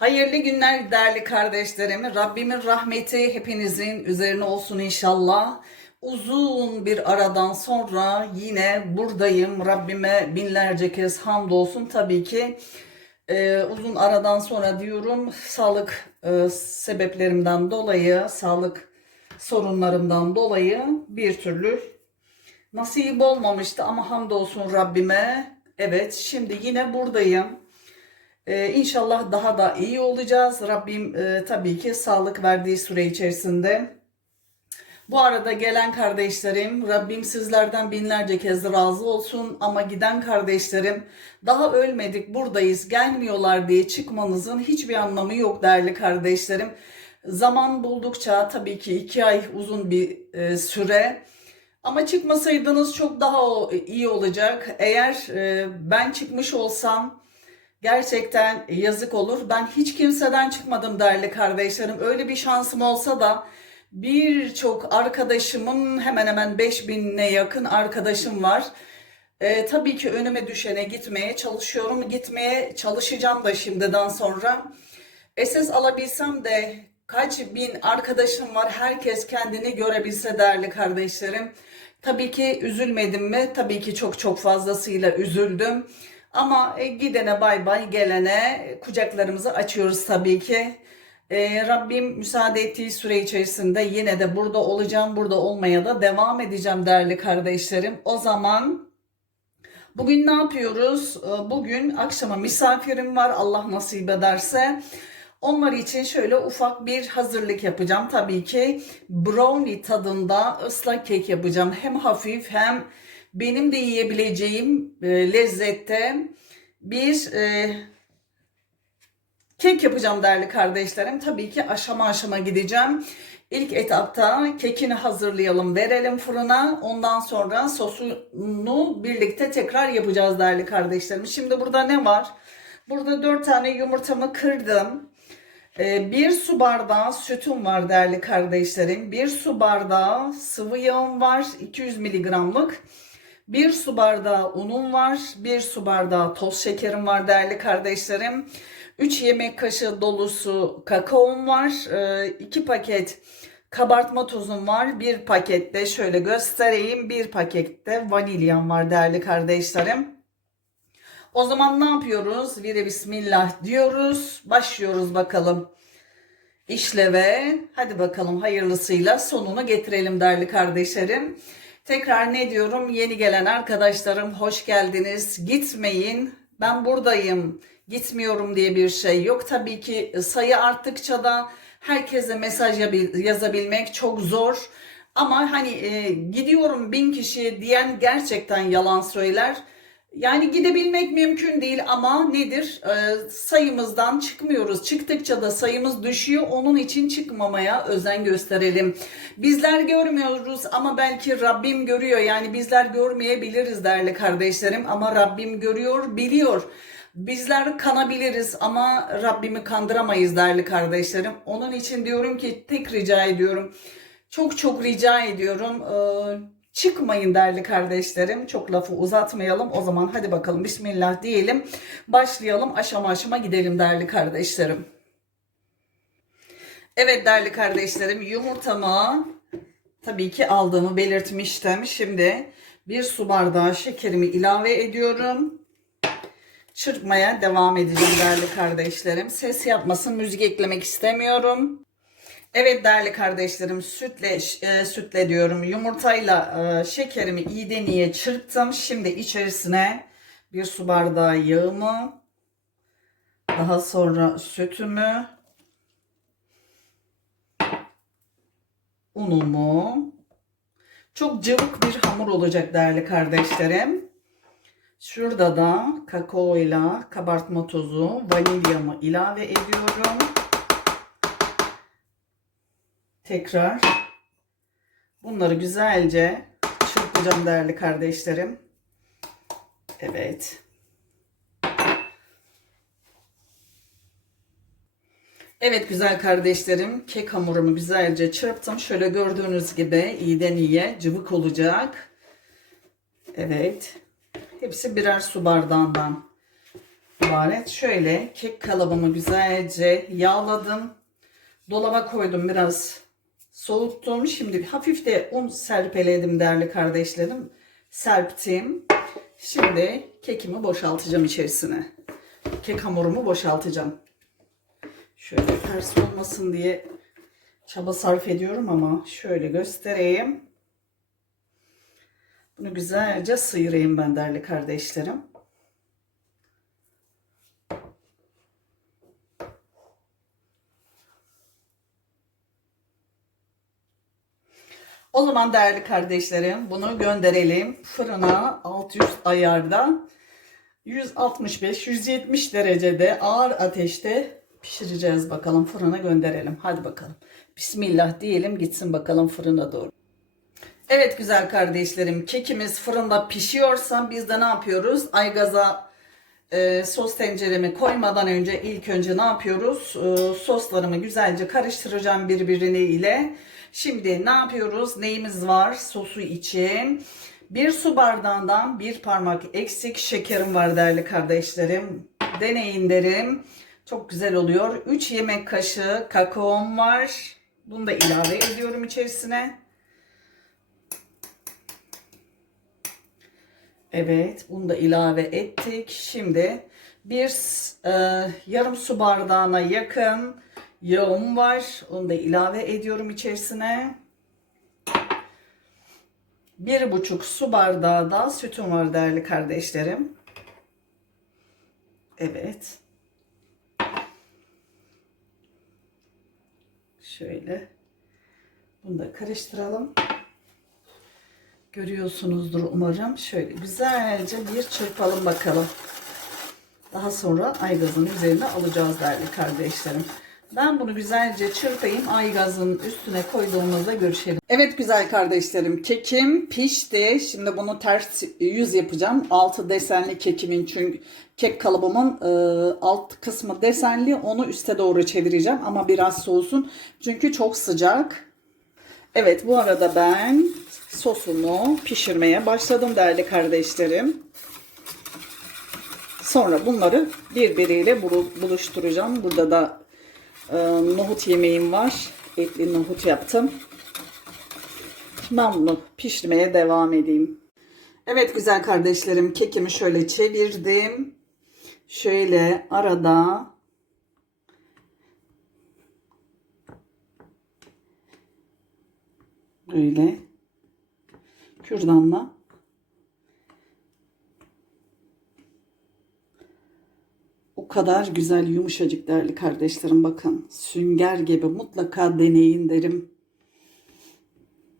Hayırlı günler değerli kardeşlerim. Rabbimin rahmeti hepinizin üzerine olsun inşallah. Uzun bir aradan sonra yine buradayım. Rabbime binlerce kez hamdolsun. Tabii ki e, uzun aradan sonra diyorum sağlık e, sebeplerimden dolayı, sağlık sorunlarımdan dolayı bir türlü nasip olmamıştı ama hamdolsun Rabbime. Evet şimdi yine buradayım. Ee, inşallah daha da iyi olacağız. Rabbim e, tabii ki sağlık verdiği süre içerisinde. Bu arada gelen kardeşlerim, Rabbim sizlerden binlerce kez razı olsun ama giden kardeşlerim daha ölmedik buradayız gelmiyorlar diye çıkmanızın hiçbir anlamı yok değerli kardeşlerim. Zaman buldukça tabii ki iki ay uzun bir e, süre ama çıkmasaydınız çok daha iyi olacak. Eğer e, ben çıkmış olsam Gerçekten yazık olur. Ben hiç kimseden çıkmadım değerli kardeşlerim. Öyle bir şansım olsa da birçok arkadaşımın hemen hemen 5000'e yakın arkadaşım var. Ee, tabii ki önüme düşene gitmeye çalışıyorum. Gitmeye çalışacağım da şimdiden sonra. Esas alabilsem de kaç bin arkadaşım var. Herkes kendini görebilse değerli kardeşlerim. Tabii ki üzülmedim mi? Tabii ki çok çok fazlasıyla üzüldüm. Ama e, gidene bay bay, gelene kucaklarımızı açıyoruz tabii ki. E, Rabbim müsaade ettiği süre içerisinde yine de burada olacağım, burada olmaya da devam edeceğim değerli kardeşlerim. O zaman bugün ne yapıyoruz? E, Bugün akşama misafirim var Allah nasip ederse. Onlar için şöyle ufak bir hazırlık yapacağım. Tabii ki brownie tadında ıslak kek yapacağım. Hem hafif hem benim de yiyebileceğim e, lezzette bir e, kek yapacağım değerli kardeşlerim. Tabii ki aşama aşama gideceğim. İlk etapta kekini hazırlayalım, verelim fırına. Ondan sonra sosunu birlikte tekrar yapacağız değerli kardeşlerim. Şimdi burada ne var? Burada 4 tane yumurtamı kırdım. Ee, Bir su bardağı sütüm var değerli kardeşlerim. Bir su bardağı sıvı yağım var 200 miligramlık. Bir su bardağı unum var. Bir su bardağı toz şekerim var değerli kardeşlerim. 3 yemek kaşığı dolusu kakaom var. 2 paket kabartma tozum var. Bir pakette şöyle göstereyim. Bir pakette vanilyam var değerli kardeşlerim. O zaman ne yapıyoruz? Vire bismillah diyoruz. Başlıyoruz bakalım işleve. Hadi bakalım hayırlısıyla sonunu getirelim değerli kardeşlerim. Tekrar ne diyorum? Yeni gelen arkadaşlarım hoş geldiniz. Gitmeyin. Ben buradayım. Gitmiyorum diye bir şey yok. Tabii ki sayı arttıkça da herkese mesaj yazabilmek çok zor. Ama hani e, gidiyorum bin kişi diyen gerçekten yalan söyler. Yani gidebilmek mümkün değil ama nedir? Ee, sayımızdan çıkmıyoruz. Çıktıkça da sayımız düşüyor. Onun için çıkmamaya özen gösterelim. Bizler görmüyoruz ama belki Rabbim görüyor. Yani bizler görmeyebiliriz değerli kardeşlerim ama Rabbim görüyor, biliyor. Bizler kanabiliriz ama Rabbimi kandıramayız değerli kardeşlerim. Onun için diyorum ki tek rica ediyorum. Çok çok rica ediyorum. Ee, Çıkmayın değerli kardeşlerim. Çok lafı uzatmayalım. O zaman hadi bakalım Bismillah diyelim. Başlayalım aşama aşama gidelim değerli kardeşlerim. Evet değerli kardeşlerim yumurtamı tabii ki aldığımı belirtmiştim. Şimdi bir su bardağı şekerimi ilave ediyorum. Çırpmaya devam edeceğim değerli kardeşlerim. Ses yapmasın müzik eklemek istemiyorum. Evet değerli kardeşlerim sütle e, sütle diyorum yumurtayla e, şekerimi iyiden iyiye çırptım. Şimdi içerisine bir su bardağı yağımı daha sonra sütümü unumu çok cıvık bir hamur olacak değerli kardeşlerim. Şurada da kakao ile kabartma tozu vanilyamı ilave ediyorum. Tekrar bunları güzelce çırpacağım değerli kardeşlerim. Evet. Evet güzel kardeşlerim kek hamurumu güzelce çırptım. Şöyle gördüğünüz gibi iyiden iyiye cıvık olacak. Evet. Hepsi birer su bardağından ibaret. Şöyle kek kalıbımı güzelce yağladım. Dolaba koydum biraz soğuttum. Şimdi hafif de un serpeledim değerli kardeşlerim. Serptim. Şimdi kekimi boşaltacağım içerisine. Kek hamurumu boşaltacağım. Şöyle ters olmasın diye çaba sarf ediyorum ama şöyle göstereyim. Bunu güzelce sıyırayım ben değerli kardeşlerim. O zaman değerli kardeşlerim bunu gönderelim fırına 600 ayarda 165-170 derecede ağır ateşte pişireceğiz bakalım fırına gönderelim. Hadi bakalım. Bismillah diyelim gitsin bakalım fırına doğru. Evet güzel kardeşlerim kekimiz fırında pişiyorsa biz de ne yapıyoruz? Aygaza e, sos tenceremi koymadan önce ilk önce ne yapıyoruz? E, soslarımı güzelce karıştıracağım birbirine Şimdi ne yapıyoruz? Neyimiz var sosu için? Bir su bardağından bir parmak eksik şekerim var değerli kardeşlerim. Deneyin derim. Çok güzel oluyor. 3 yemek kaşığı kakaom var. Bunu da ilave ediyorum içerisine. Evet, bunu da ilave ettik. Şimdi bir e, yarım su bardağına yakın yağım var. Onu da ilave ediyorum içerisine. Bir buçuk su bardağı da sütüm var değerli kardeşlerim. Evet. Şöyle. Bunu da karıştıralım. Görüyorsunuzdur umarım. Şöyle güzelce bir çırpalım bakalım. Daha sonra aygazın üzerine alacağız değerli kardeşlerim. Ben bunu güzelce çırpayım. Aygazın üstüne koyduğumuzda görüşelim. Evet güzel kardeşlerim. Kekim pişti. Şimdi bunu ters yüz yapacağım. Altı desenli kekimin çünkü kek kalıbımın e, alt kısmı desenli. Onu üste doğru çevireceğim ama biraz soğusun. Çünkü çok sıcak. Evet bu arada ben sosumu pişirmeye başladım değerli kardeşlerim. Sonra bunları birbiriyle buluşturacağım. Burada da e, nohut yemeğim var. Etli nohut yaptım. Ben bunu pişirmeye devam edeyim. Evet güzel kardeşlerim kekimi şöyle çevirdim. Şöyle arada böyle kürdanla kadar güzel yumuşacık değerli kardeşlerim bakın sünger gibi mutlaka deneyin derim.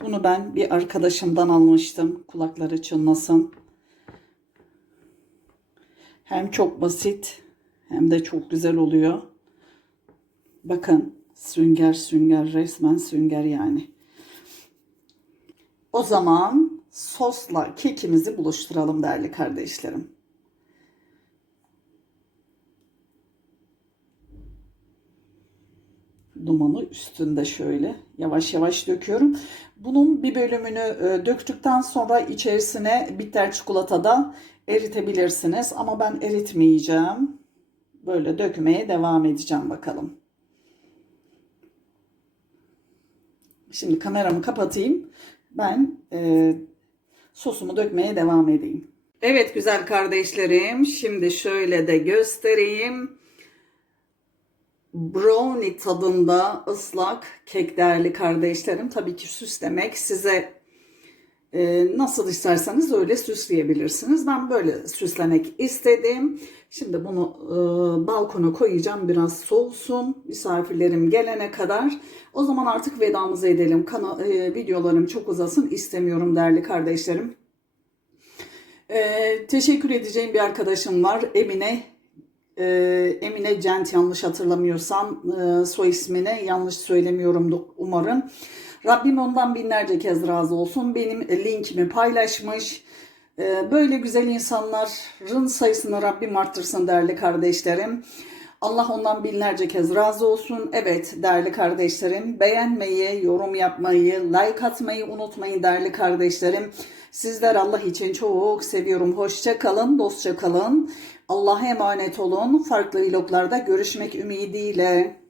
Bunu ben bir arkadaşımdan almıştım kulakları çınlasın. Hem çok basit hem de çok güzel oluyor. Bakın sünger sünger resmen sünger yani. O zaman sosla kekimizi buluşturalım değerli kardeşlerim. Dumanı üstünde şöyle yavaş yavaş döküyorum. Bunun bir bölümünü e, döktükten sonra içerisine bitter çikolatada eritebilirsiniz. Ama ben eritmeyeceğim. Böyle dökmeye devam edeceğim bakalım. Şimdi kameramı kapatayım. Ben e, sosumu dökmeye devam edeyim. Evet güzel kardeşlerim. Şimdi şöyle de göstereyim. Brownie tadında ıslak kek değerli kardeşlerim. Tabii ki süslemek size e, nasıl isterseniz öyle süsleyebilirsiniz. Ben böyle süslemek istedim. Şimdi bunu e, balkona koyacağım biraz soğusun misafirlerim gelene kadar. O zaman artık vedamızı edelim. Kana, e, videolarım çok uzasın istemiyorum değerli kardeşlerim. E, teşekkür edeceğim bir arkadaşım var Emine. E, Emine Cent yanlış hatırlamıyorsam e, soy ismini yanlış söylemiyorum umarım. Rabbim ondan binlerce kez razı olsun. Benim linkimi paylaşmış. Ee, böyle güzel insanların sayısını Rabbim arttırsın değerli kardeşlerim. Allah ondan binlerce kez razı olsun. Evet değerli kardeşlerim beğenmeyi, yorum yapmayı, like atmayı unutmayın değerli kardeşlerim. Sizler Allah için çok seviyorum. Hoşça kalın, dostça kalın. Allah'a emanet olun. Farklı vloglarda görüşmek ümidiyle.